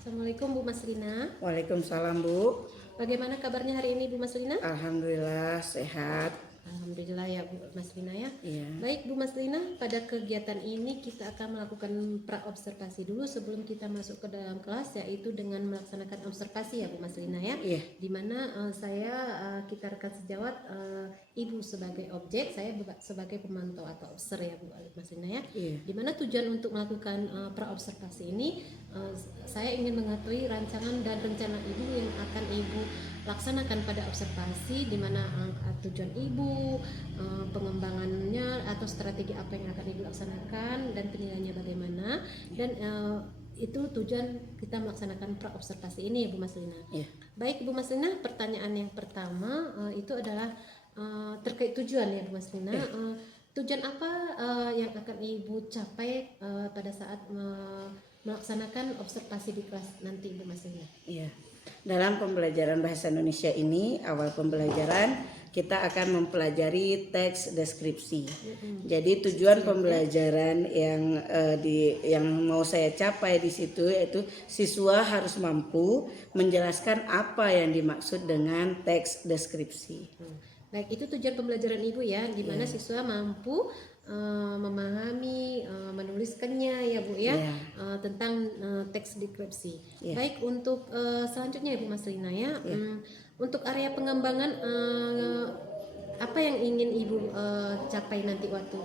Assalamualaikum Bu Maslina. Waalaikumsalam Bu. Bagaimana kabarnya hari ini Bu Maslina? Alhamdulillah sehat. Alhamdulillah ya Bu Maslina ya. Iya. Baik Bu Maslina, pada kegiatan ini kita akan melakukan pra-observasi dulu sebelum kita masuk ke dalam kelas, yaitu dengan melaksanakan observasi ya Bu Maslina ya. Iya. Dimana kita rekan sejawat, Ibu sebagai objek, saya sebagai pemantau atau observer ya Bu Maslina ya. Iya. Dimana tujuan untuk melakukan pra-observasi ini, saya ingin mengetahui rancangan dan rencana Ibu yang akan Ibu laksanakan pada observasi, di mana tujuan Ibu, pengembangannya atau strategi apa yang akan Ibu laksanakan dan penilaiannya bagaimana, dan itu tujuan kita melaksanakan pra-observasi ini ya Bu Maslina. Iya. Baik Bu Maslina, pertanyaan yang pertama itu adalah terkait tujuan ya Bu Maslina. Tujuan apa yang akan Ibu capai pada saat melaksanakan observasi di kelas nanti Bu Maslina? Iya. Dalam pembelajaran bahasa Indonesia ini, awal pembelajaran kita akan mempelajari teks deskripsi. Jadi tujuan pembelajaran yang mau saya capai di situ yaitu siswa harus mampu menjelaskan apa yang dimaksud dengan teks deskripsi. Baik, itu tujuan pembelajaran Ibu ya, di mana siswa mampu memahami, menuliskannya ya Bu ya, tentang teks deskripsi. Baik, untuk selanjutnya Ibu Maslina ya, untuk area pengembangan apa yang ingin Ibu capai nanti waktu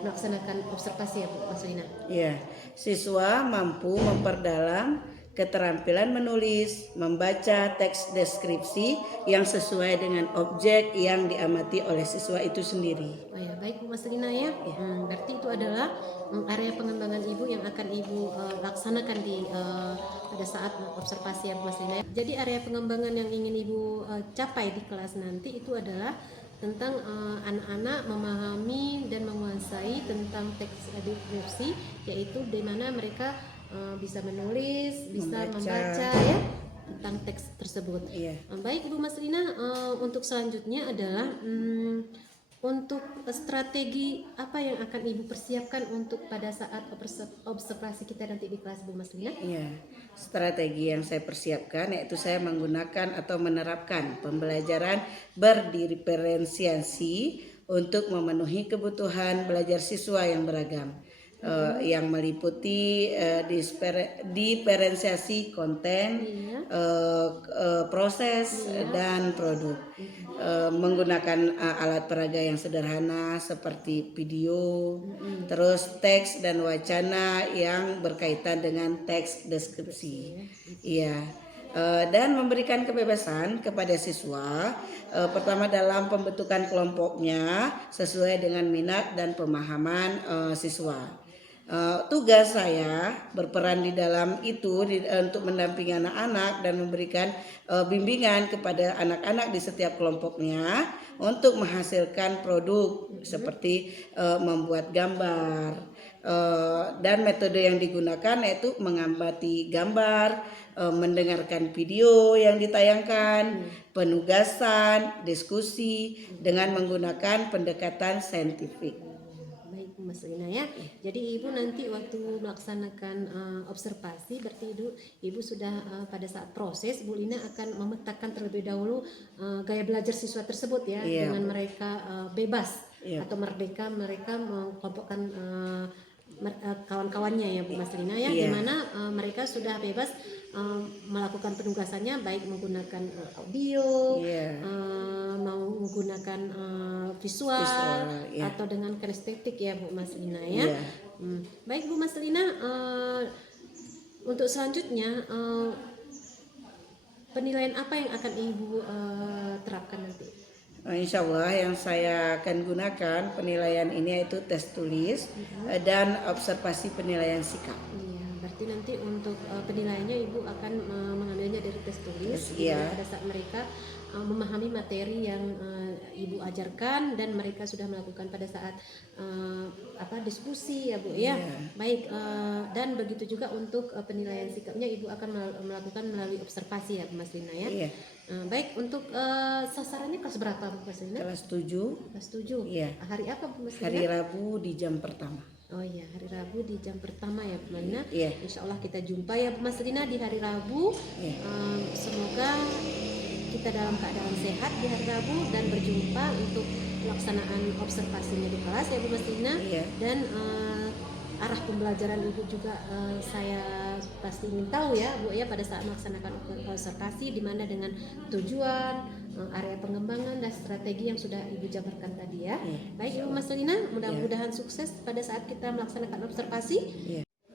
melaksanakan observasi ya Bu Maslina? Iya, siswa mampu memperdalam keterampilan menulis, membaca teks deskripsi yang sesuai dengan objek yang diamati oleh siswa itu sendiri. Oh ya, baik Bu Maslina ya. Berarti itu adalah area pengembangan Ibu yang akan Ibu laksanakan di pada saat observasi ya Bu Maslina. Jadi area pengembangan yang ingin Ibu capai di kelas nanti itu adalah tentang anak-anak memahami dan menguasai tentang teks deskripsi, yaitu di mana mereka bisa menulis, bisa membaca ya tentang teks tersebut. Baik Bu Maslina, untuk selanjutnya adalah untuk strategi apa yang akan Ibu persiapkan untuk pada saat observasi kita nanti di kelas Bu Maslina? Iya, strategi yang saya persiapkan yaitu saya menggunakan atau menerapkan pembelajaran berdiferensiasi untuk memenuhi kebutuhan belajar siswa yang beragam. Yang meliputi diferensiasi konten, proses dan produk, menggunakan alat peraga yang sederhana seperti video, terus teks dan wacana yang berkaitan dengan teks deskripsi. Iya. Dan memberikan kebebasan kepada siswa, pertama dalam pembentukan kelompoknya sesuai dengan minat dan pemahaman siswa. Tugas saya berperan di dalam itu untuk mendampingi anak-anak dan memberikan bimbingan kepada anak-anak di setiap kelompoknya untuk menghasilkan produk seperti membuat gambar, dan metode yang digunakan yaitu mengamati gambar, mendengarkan video yang ditayangkan, penugasan, diskusi dengan menggunakan pendekatan saintifik. Mas Lina ya. Jadi Ibu nanti waktu melaksanakan observasi, berarti Ibu sudah pada saat proses Bu Lina akan memetakan terlebih dahulu gaya belajar siswa tersebut ya, dengan mereka bebas atau merdeka, mereka mengkelompokkan kawan-kawannya ya Bu Mas Lina ya, di mana mereka sudah bebas melakukan penugasannya baik menggunakan audio, mau menggunakan visual atau dengan kinestetik ya Bu Mas Lina ya. Baik Bu Mas Lina, untuk selanjutnya penilaian apa yang akan Ibu terapkan nanti? Insya Allah yang saya akan gunakan penilaian ini yaitu tes tulis dan observasi penilaian sikap. Iya, berarti nanti untuk penilaiannya Ibu akan mengambilnya dari tes tulis. Iya. Pada saat mereka memahami materi yang Ibu ajarkan dan mereka sudah melakukan pada saat diskusi ya Bu ya. Baik, dan begitu juga untuk penilaian sikapnya Ibu akan melakukan melalui observasi ya Bu Mas Lina ya. Iya. Baik, untuk sasarannya kelas berapa Bu Mas Lina? Kelas 7. Kelas 7. Iya. Hari apa Bu Mas Lina? Hari Rabu di jam pertama. Oh iya, hari Rabu di jam pertama ya Bu Lina. Iya. Insya Allah kita jumpa ya Bu Mas Lina di hari Rabu. Iya. Semoga kita dalam keadaan sehat di hari Rabu dan berjumpa untuk pelaksanaan observasinya di kelas ya Bu Mas Lina. Iya. Dan arah pembelajaran Ibu juga saya pasti ingin tahu ya Bu ya pada saat melaksanakan observasi, di mana dengan tujuan, area pengembangan dan strategi yang sudah Ibu jabarkan tadi ya. Baik Ibu Mas Lina, mudah-mudahan sukses pada saat kita melaksanakan observasi.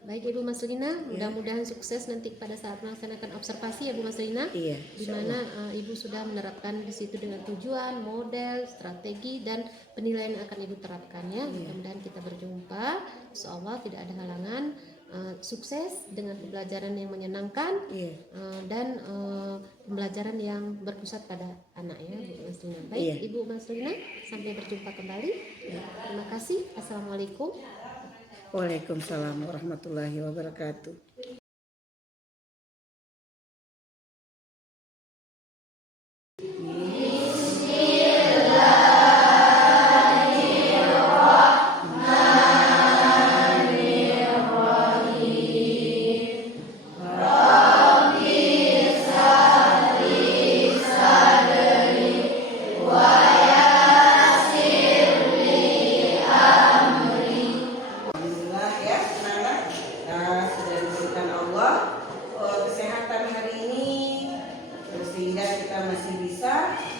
Baik Ibu Mas Lina, mudah-mudahan sukses nanti pada saat melaksanakan observasi ya Bu Mas Lina. Di mana Ibu sudah menerapkan di situ dengan tujuan, model, strategi dan penilaian yang akan Ibu terapkan ya. Mudah-mudahan kita berjumpa. Insyaallah tidak ada halangan. Sukses dengan pembelajaran yang menyenangkan dan pembelajaran yang berpusat pada anak ya Bu Mas Lina. Baik Ibu Mas Lina, sampai berjumpa kembali. Terima kasih. Assalamualaikum. Waalaikumsalam warahmatullahi wabarakatuh.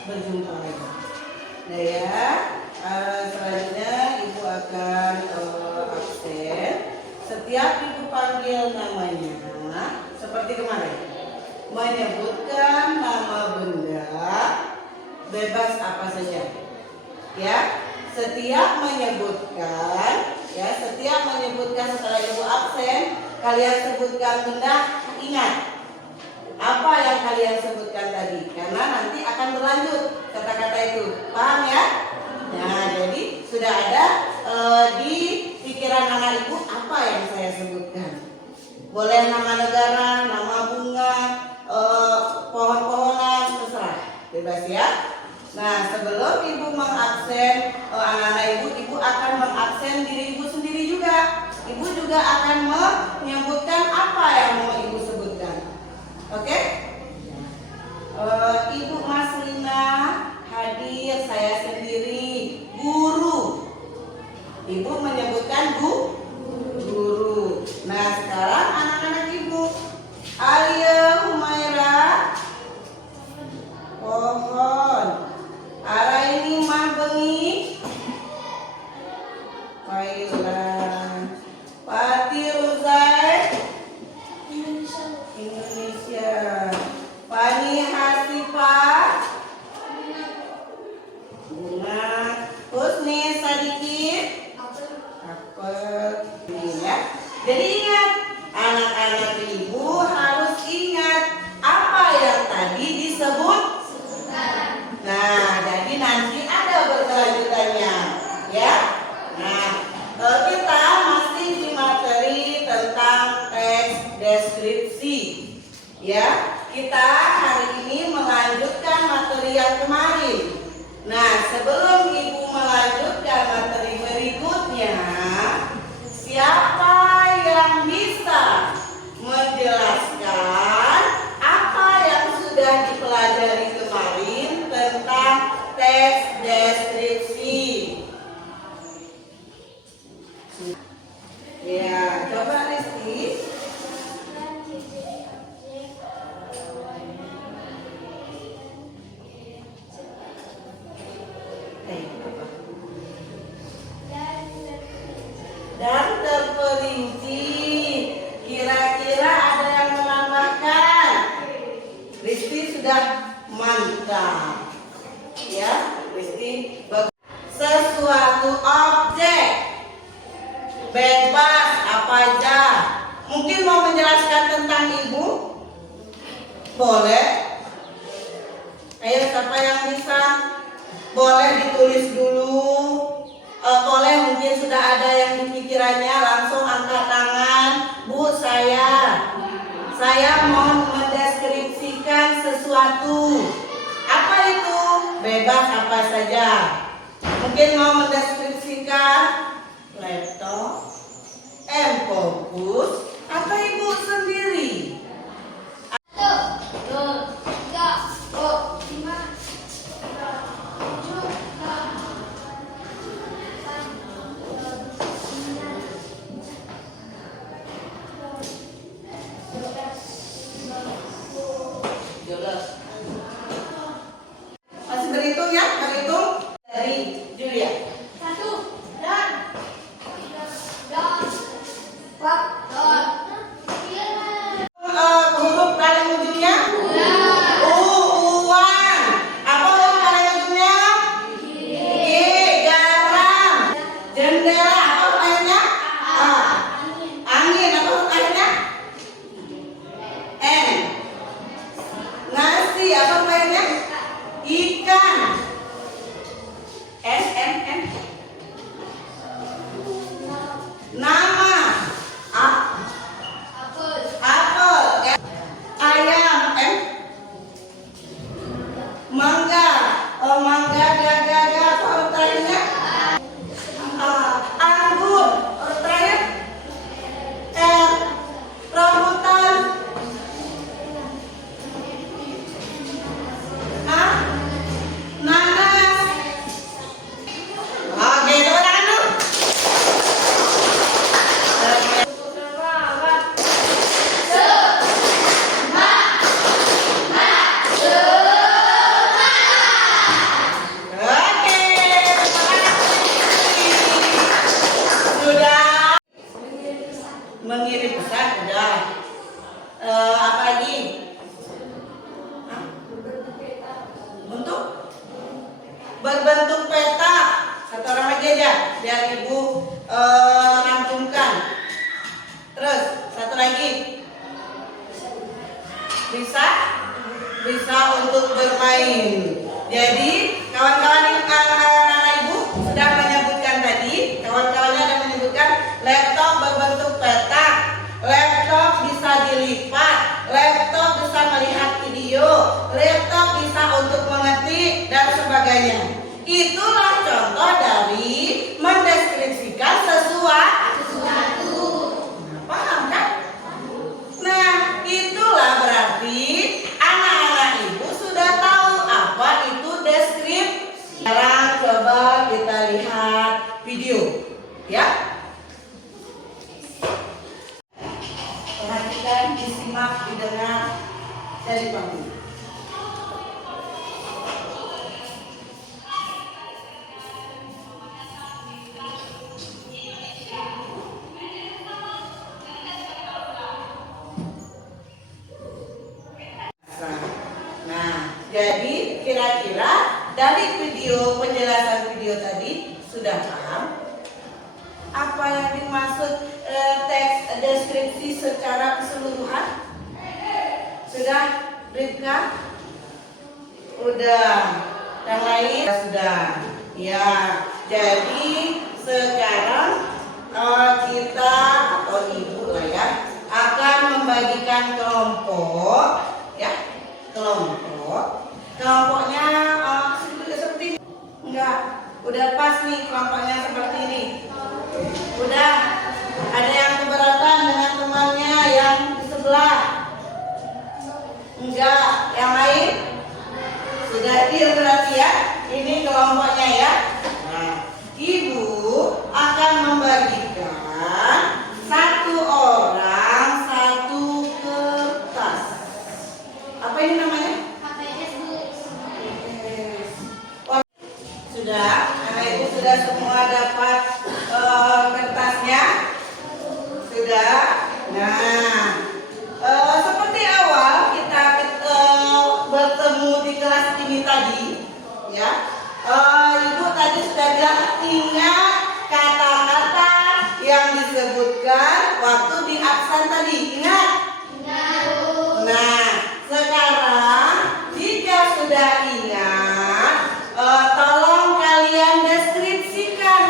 Berjumpa lagi. Nah ya, selanjutnya Ibu akan absen. Setiap Ibu panggil namanya, seperti kemarin, menyebutkan nama benda, bebas apa saja. Ya, setiap menyebutkan setelah Ibu absen, kalian sebutkan benda, ingat apa yang kalian sebutkan tadi, karena nanti akan berlanjut kata-kata itu, paham ya? Nah, jadi sudah ada di pikiran anak Ibu apa yang saya sebutkan. Boleh nama negara, nama bunga, pohon-pohonan, terserah, bebas ya. Nah, sebelum Ibu mengabsen anak-anak Ibu akan mengabsen diri Ibu sendiri juga. Ibu juga akan menyebutkan apa yang mau Ibu sebutkan. Oke? Ibu Mas Lina hadir, saya sendiri guru. Ibu menyebutkan guru. Nah, sekarang anak-anak Ibu, Alia, Humaira, pohon. Araini mah bengi, Failan, Pati Ruzai, Indonesia. Pani Hasifah, bunga. Husni Sadikit, apel. Ya. Jadi ingat, anak-anak Ibu harus ingat apa yang tadi disebut. Nah, jadi nanti ada berkelanjutannya, ya. Nah, kita masih di materi tentang teks deskripsi, ya. Kita hari ini melanjutkan materi yang kemarin. Nah, sebelum Ibu melanjutkan materi berikutnya, siapa yang bisa menjelaskan apa yang sudah dipelajari kemarin tentang teks deskripsi? Ya, coba Rizky. Dan terperinci, kira-kira ada yang menambahkan? Rizky sudah mantap. Ya, Rizky. Sesuatu objek bebas apa aja. Mungkin mau menjelaskan tentang ibu? Boleh. Ayo, siapa yang bisa? Boleh ditulis dulu. Boleh, mungkin sudah ada yang di pikirannya, langsung angkat tangan. Bu, saya mau mendeskripsikan sesuatu. Apa itu? Bebas apa saja. Mungkin mau mendeskripsikan laptop, fokus, atau ibu sendiri. Masih berhitung ya? Berhitung dari Julia. Huruf paling ujungnya? Uang. Apa huruf paling ujungnya? Garam. Jendela. Apa huruf akhirnya? Angin. Apa huruf akhirnya? N. Nasi. Apa huruf akhirnya? Ikan. N. Nama. Apel. Ayam. Mangga. Mangga. Apa huruf terakhirnya? Anggur. Huruf terakhir? R. Rambutan. Nanas. Oke, tepuk tangan dulu. Oke, sudah mengirim pesan, sudah. Apa lagi? Untuk berbentuk peta. Satu orang lagi aja, biar ibu rancungkan. Terus satu lagi. Bisa untuk bermain. Jadi kawan-kawan anak ibu sudah menyebutkan tadi, kawan-kawannya ada menyebutkan laptop berbentuk petak, laptop bisa dilipat, laptop bisa melihat video, laptop bisa untuk mengetik dan sebagainya. Itulah contoh dari mendeskripsikan sesuatu. Paham kan? Nah, itulah berarti anak-anak ibu sudah tahu apa itu deskripsi. Sekarang coba kita lihat video, ya. Perhatikan, disimak, didengar dari panggung. Nah, jadi kira-kira dari video penjelasan video tadi sudah paham apa yang dimaksud teks deskripsi secara keseluruhan? Sudah, Rifka? Udah. Yang lain sudah. Ya, jadi sekarang kita atau ibu lah ya akan membagikan kelompok, ya. Kelompoknya seperti enggak, udah pas nih kelompoknya seperti ini. Udah, ada yang keberatan dengan temannya yang di sebelah? Enggak, yang lain? Sudah deal berarti ya. Ini kelompoknya ya. Nah, ibu akan membagikan satu orang satu kertas. Apa ini namanya? Sudah, anak ibu sudah semua dapat kertasnya? Sudah. Nah, seperti awal kita bertemu di kelas ini tadi, ya. Ibu tadi sudah bilang ingat kata-kata yang disebutkan waktu di absen tadi. Ingat? Nah, sekarang jika sudah ingat, tolong kalian deskripsikan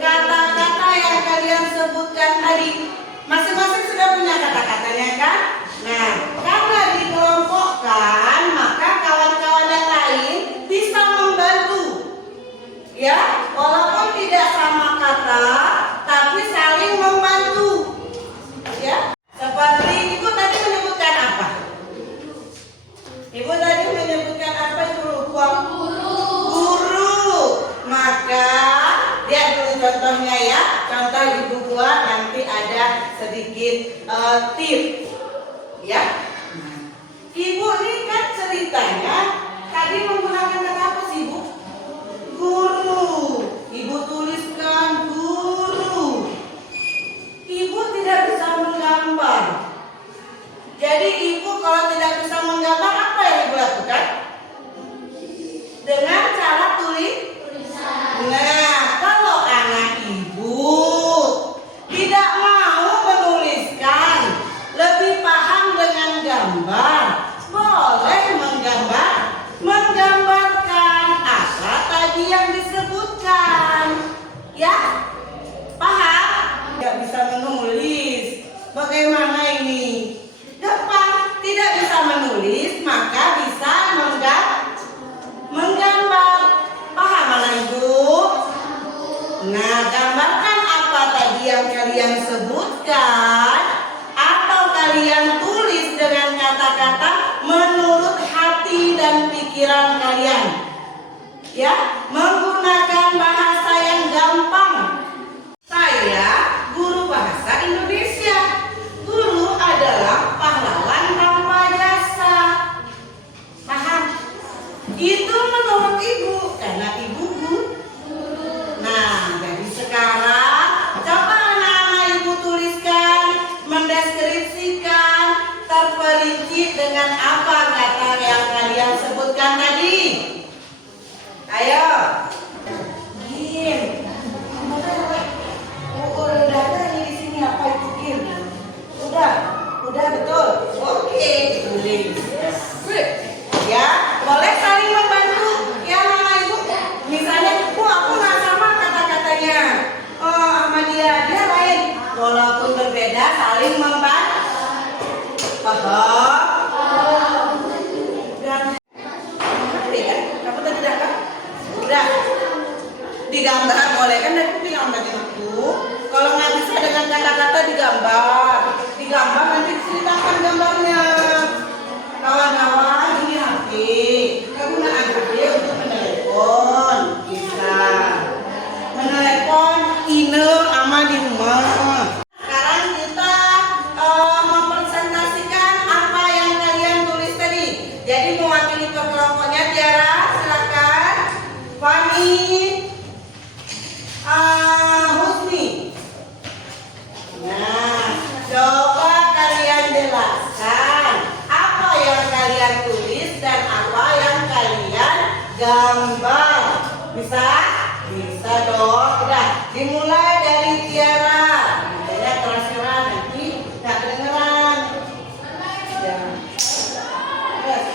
kata-kata yang kalian sebutkan tadi. Masing-masing sudah punya kata-katanya kan? Nah, karena dikelompokkan, maka kawan-kawan yang lain bisa membantu. Ya, walaupun tidak sama kata, tapi saling membantu. Ya, seperti ibu tadi menyebutkan apa? Ibu tadi menyebutkan apa itu lupa? Guru. Maka lihat dulu contohnya ya. Contoh ibu buat nanti ada sedikit tip. Ya. Ibu ini kan ceritanya tadi menggunakan kata apa sih ibu? Guru. Ibu tuliskan guru. Ibu tidak bisa menggambar. Jadi ibu kalau tidak bisa menggambar apa yang ibu lakukan? Dengan cara tulisan. Nah, kalau anak ibu tidak mau menuliskan, lebih paham dengan gambar, boleh menggambarkan apa tadi yang disebutkan. Ya, paham? Tidak bisa menulis. Bagaimana ini? Gampang, tidak bisa menulis, maka bisa menggambar. Paham anak ibu? Nah, gambarkan apa tadi yang kalian sebutkan, atau kalian tulis dengan kata-kata menurut hati dan pikiran kalian. Ya, menggunakan bahasa yang gampang. Saya guru bahasa Indonesia. Guru adalah pahlawan tanpa jasa. Paham? Itu menurut ibu, karena ibu guru. Nah, jadi sekarang coba anak-anak ibu tuliskan, mendeskripsikan, terperinci dengan apa kata yang kalian sebutkan tadi. Ayo. Gim. Udah ada di sini apa itu Gim? Udah betul. Oke, tulis. Ya, boleh saling membantu. Ya, anak ibu. Misalnya, Bu, aku nggak sama kata-katanya. Sama dia lain. Walaupun berbeda, saling membantu. Paham? Dan ngerti kan? Kamu tadi udah kan? Udah. Digambar boleh kan? Aku bilang tadi aku. Kalau nggak bisa dengan kata-kata digambar. Digambar nanti ceritakan gambarnya. Kawan-kawan ini HP. Kegunaan HP untuk menelepon. Bisa. Menelepon ine ama di rumah. Sekarang kita mempresentasikan apa yang kalian tulis tadi. Jadi mewakili kelompoknya Tiara, silakan. Fani, Husni. Nah, coba kalian jelaskan apa yang kalian tulis dan apa yang kalian gambar. Bisa? Bisa dong. Udah, dimulai dari Tiara. Saya keras-keras nanti nggak kedengeran. Ya. Terus.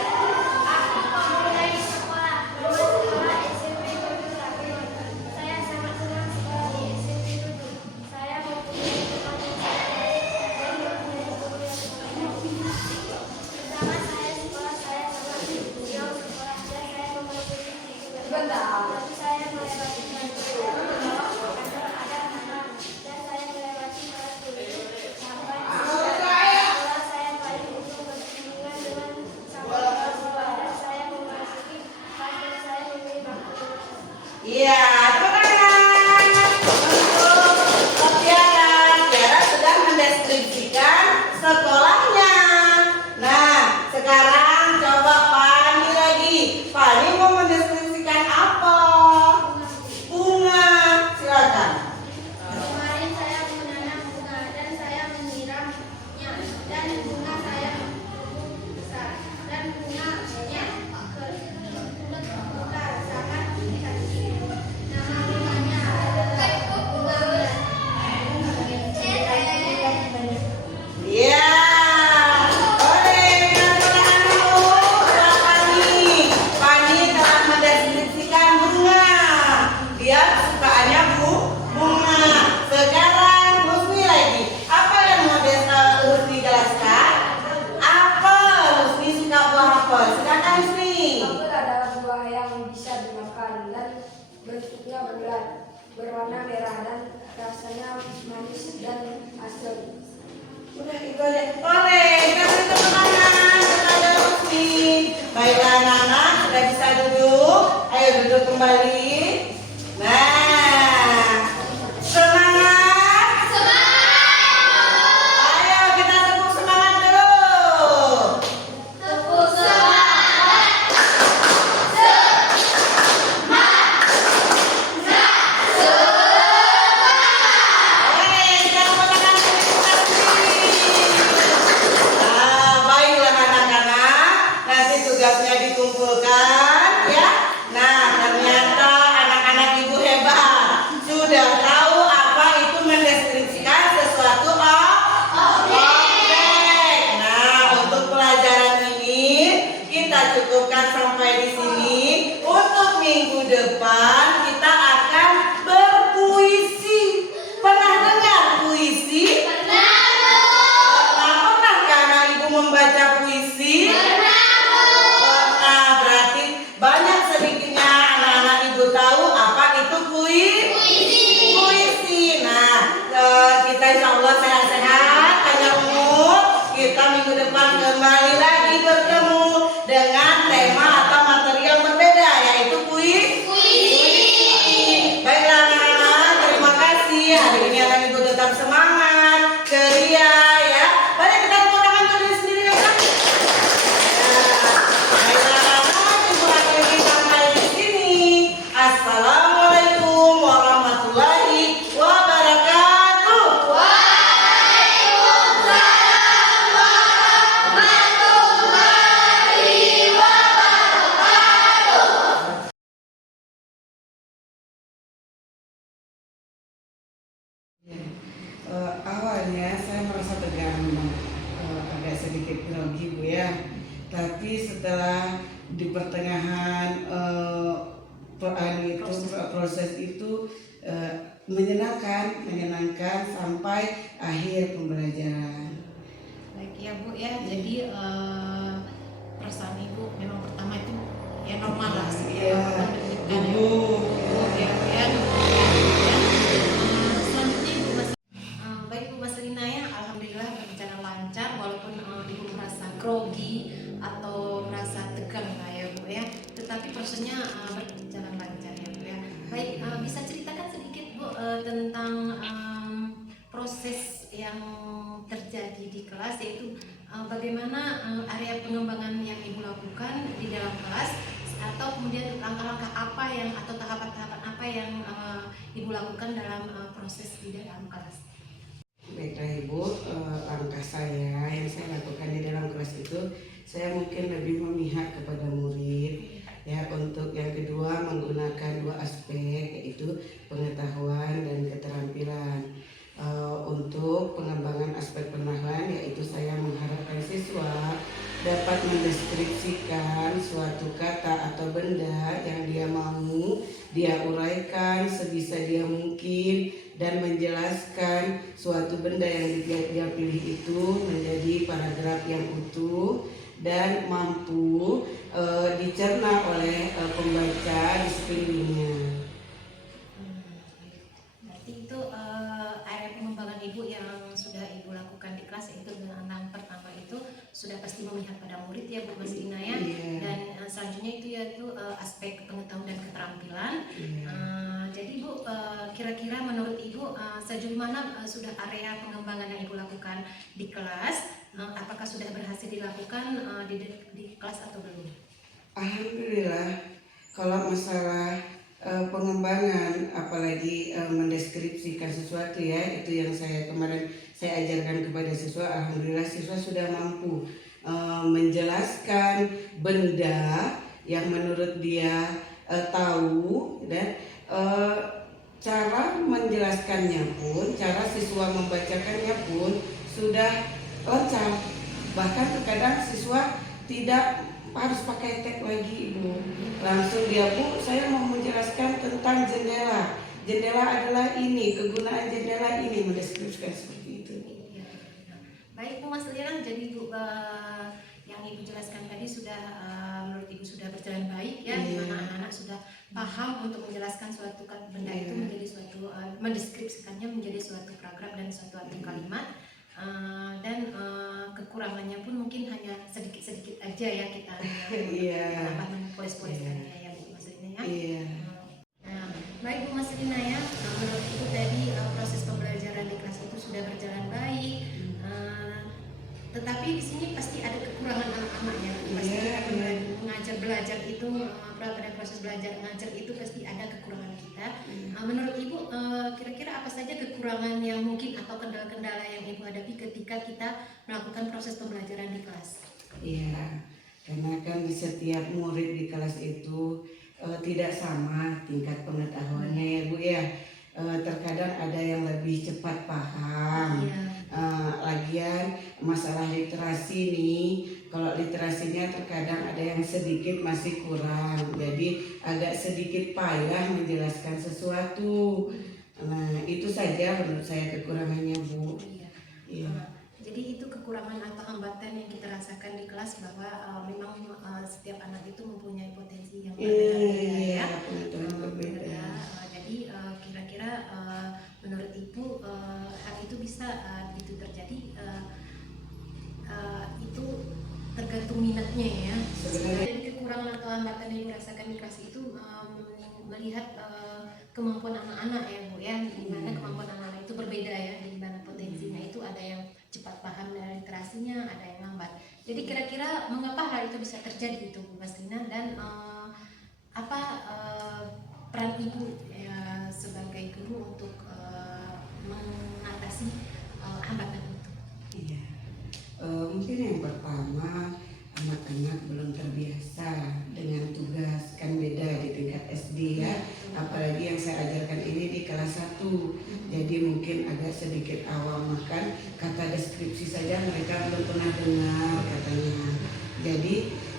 Iya, tepuk tangan untuk Tiara. Tiara sudah mendeskripsikan sekolahnya. Nah, sekarang coba Fani lagi. Fani mau mendeskripsikan apa? Bunga. Silakan. Kemarin saya menanam bunga dan saya menyiramnya, dan bunga saya tumbuh besar dan bunganya besar sangat bentuknya bulat, berwarna merah dan rasanya manis dan asam. Udah itu aja. Oleh, kita beri tepuk tangan kepada Rusmi. Baiklah anak-anak, sudah bisa duduk. Ayo duduk kembali. Nah, semangat. Ayo kita tepuk semangat dulu. Tepuk semangat. Oleh, kita tepuk tangan dulu, kita sendiri. Nah, baiklah anak-anak, nanti tugasnya dikumpulkan ya. Nah, ternyata anak-anak ibu hebat, sudah tahu apa itu mendeskripsikan sesuatu objek. Nah, untuk pelajaran ini kita cukupkan sampai di sini. Untuk minggu depan kita akan berpuisi. Pernah dengar puisi? Pernahkah anak ibu membaca puisi? Pernah, berarti banyak sedikitnya anak-anak ibu tahu apa itu puisi. Nah, kita insya Allah sehat-sehat, panjang umur. Kita minggu depan kembali lagi bertemu dengan tema atau materi yang berbeda, yaitu puisi. Baiklah anak-anak, terima kasih. Hari ini anak ibu tetap semangat, ceria ya. Mari kita tepuk tangan untuk diri sendiri ya kan? Baiklah anak-anak, ibu akhiri sampai di sini. Assalamualaikum warahmatullahi wabarakatuh. Awalnya saya merasa tegang, agak sedikit grogi Bu ya. Tapi setelah di pertengahan proses itu menyenangkan sampai akhir pembelajaran. Baik ya Bu ya, jadi perasaan Ibu memang pertama itu ya normal lah, Iya, gugup ya Bu ya. Selanjutnya Ibu masih baik Bu Mas Lina ya, alhamdulillah berjalan lancar walaupun Ibu merasa grogi atau merasa tegang lah ya Bu ya, tetapi prosesnya berjalan lancar ya Bu ya. Baik, bisa ceritakan sedikit Bu tentang proses yang terjadi di kelas, yaitu bagaimana area pengembangan yang Ibu lakukan di dalam kelas, atau kemudian langkah-langkah apa yang atau tahapan-tahapan apa yang Ibu lakukan dalam proses di dalam kelas. Baiklah Ibu, langkah saya yang saya lakukan di dalam kelas itu, saya mungkin lebih memihak kepada murid ya. Untuk yang kedua menggunakan dua aspek, yaitu pengetahuan dan keterampilan. Untuk pengembangan aspek pengetahuan, yaitu saya mengharapkan siswa dapat mendeskripsikan suatu kata atau benda yang dia mau, dia uraikan sebisa dia mungkin dan menjelaskan suatu benda yang dia pilih itu menjadi paragraf yang utuh dan mampu dicerna oleh pembaca di sekelilingnya. Berarti itu area pengembangan Ibu yang sudah Ibu lakukan di kelas, yaitu dengan yang pertama itu sudah pasti memihak pada murid ya Bu Mas Lina ya. Iya. Dan selanjutnya itu yaitu aspek pengetahuan dan keterampilan. Iya. Jadi Bu, kira-kira menurut Ibu sejauh mana sudah area pengembangan yang Ibu lakukan di kelas? Apakah sudah berhasil dilakukan di kelas atau belum? Alhamdulillah, kalau masalah pengembangan, apalagi mendeskripsikan sesuatu ya, itu yang kemarin saya ajarkan kepada siswa. Alhamdulillah siswa sudah mampu menjelaskan benda yang menurut dia tahu, dan cara menjelaskannya pun, cara siswa membacakannya pun sudah lancar. Bahkan terkadang siswa tidak harus pakai tag lagi Ibu, langsung dia, Bu saya mau menjelaskan tentang jendela. Jendela adalah ini, kegunaan jendela ini, mendeskripsikan seperti itu. Baik Bu Mas Lina, jadi Bu yang Ibu jelaskan tadi sudah menurut Ibu sudah berjalan baik ya, di mana anak-anak sudah paham untuk menjelaskan suatu benda itu menjadi suatu mendeskripsikannya menjadi suatu paragraf dan suatu arti kalimat. Dan kekurangannya pun mungkin hanya sedikit-sedikit aja ya kita polis-poliskannya ya Bu Maslina ya. Baik Bu Maslina ya, menurut Ibu tadi proses pembelajaran di kelas itu sudah berjalan baik. Tetapi di sini pasti ada kekurangan anak-anak ya. Pasti mengajar belajar itu pada proses belajar mengajar itu pasti ada kekurangan kita. Menurut Ibu kira-kira apa saja kekurangan yang mungkin atau kendala-kendala yang Ibu hadapi ketika kita melakukan proses pembelajaran di kelas? Iya, karena kan setiap murid di kelas itu tidak sama tingkat pengetahuannya ya Bu ya. Terkadang ada yang lebih cepat paham. Lagian masalah literasi nih, kalau literasinya terkadang ada yang sedikit masih kurang, jadi agak sedikit payah menjelaskan sesuatu. Nah itu saja menurut saya kekurangannya Bu. Iya. Jadi itu kekurangan atau hambatan yang kita rasakan di kelas bahwa memang setiap anak itu mempunyai potensi yang berbeda-beda ya. Berbeda. Jadi kira-kira menurut Ibu hal itu bisa itu terjadi itu tergantung minatnya ya. Jadi kekurangan atau hambatan yang dirasakan di kelas itu melihat kemampuan anak-anak ya Bu ya, di mana kemampuan anak-anak itu berbeda ya, di mana potensinya itu ada yang cepat paham dari literasinya, ada yang lambat. Jadi kira-kira mengapa hal itu bisa terjadi itu Bu Maslina, dan apa peran Ibu ya, sebagai guru untuk mengatasi hambatan itu? Iya, mungkin yang pertama anak-anak belum terbiasa dengan tugas, kan beda di tingkat SD ya, apalagi yang saya ajarkan ini di kelas 1, jadi mungkin agak sedikit awam, makan kata deskripsi saja mereka belum pernah dengar katanya, jadi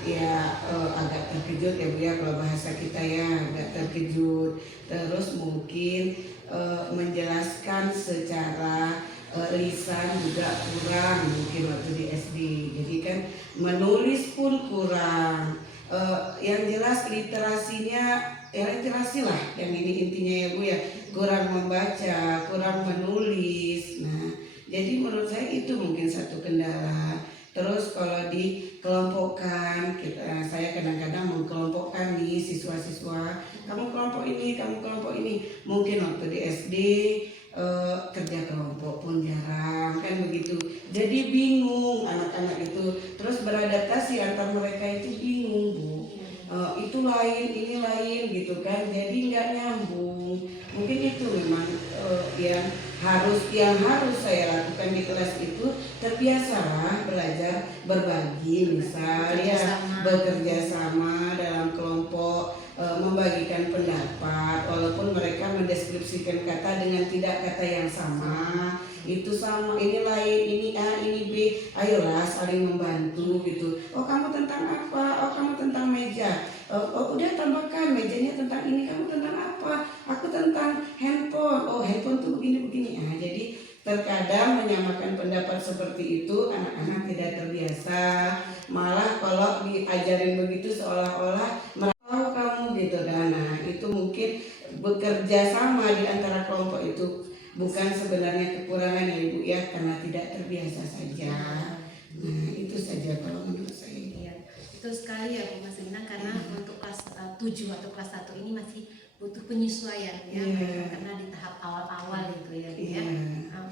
ya agak terkejut ya Bu ya, kalau bahasa kita ya agak terkejut. Terus mungkin menjelaskan secara lisan juga kurang mungkin waktu di SD, jadi kan menulis pun kurang. Yang jelas literasinya ya literasi lah yang ini intinya ya Bu ya, kurang membaca, kurang menulis. Nah jadi menurut saya itu mungkin satu kendala. Terus kalau dikelompokkan, saya kadang-kadang mengkelompokkan nih siswa-siswa, kamu kelompok ini, kamu kelompok ini. Mungkin waktu di SD kerja kelompok pun jarang kan begitu, jadi bingung anak-anak itu, terus beradaptasi antar mereka itu bingung Bu. Itu lain, ini lain gitu kan, jadi nggak nyambung. Mungkin itu memang yang harus saya lakukan di kelas itu, terbiasalah belajar berbagi, misal ya bekerja sama dalam kelompok, membagikan pendapat, walaupun mereka mendeskripsikan kata dengan tidak kata yang sama, itu sama, ini lain, ini A, ini B, ayolah saling membantu gitu. Oh kamu tentang apa? Oh kamu tentang meja. Oh udah tambahkan mejanya tentang ini, kamu tentang apa? Aku tentang handphone. Oh handphone tuh begini-begini. Nah jadi terkadang menyamakan pendapat seperti itu anak-anak tidak terbiasa, malah kalau diajarin begitu seolah-olah gitu kan. Nah itu mungkin bekerja sama di antara kelompok itu bukan sebenarnya kekurangan ya Ibu ya, karena tidak terbiasa saja. Nah itu saja kalau menurut saya. Iya, itu sekali ya Bu Maslina, karena untuk kelas 7 atau kelas 1 ini masih butuh penyesuaian ya, karena di tahap awal-awal itu ya Bu ya.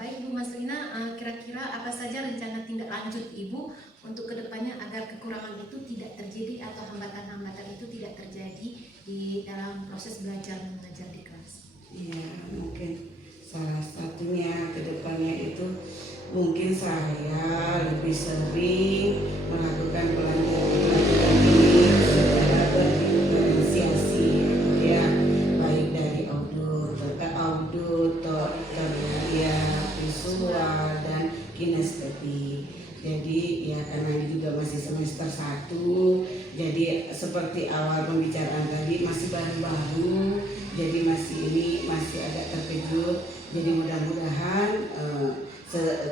Baik Bu Maslina, kira-kira apa saja rencana tindak lanjut Ibu untuk kedepannya agar kekurangan itu tidak terjadi atau hambatan-hambatan itu tidak terjadi di dalam proses belajar mengajar di kelas? Iya, mungkin salah satunya kedepannya itu mungkin saya lebih sering melakukan pelajaran ini secara berdiferensiasi ya, baik dari auditor ya, visual dan kinestetik. Jadi ya karena ini juga masih semester 1, jadi seperti awal pembicaraan tadi masih baru-baru, jadi masih agak terkejut. Jadi mudah-mudahan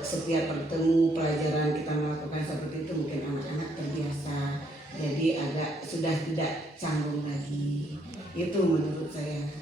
setiap bertemu pelajaran kita melakukan seperti itu, mungkin anak-anak terbiasa, jadi agak sudah tidak canggung lagi. Itu menurut saya.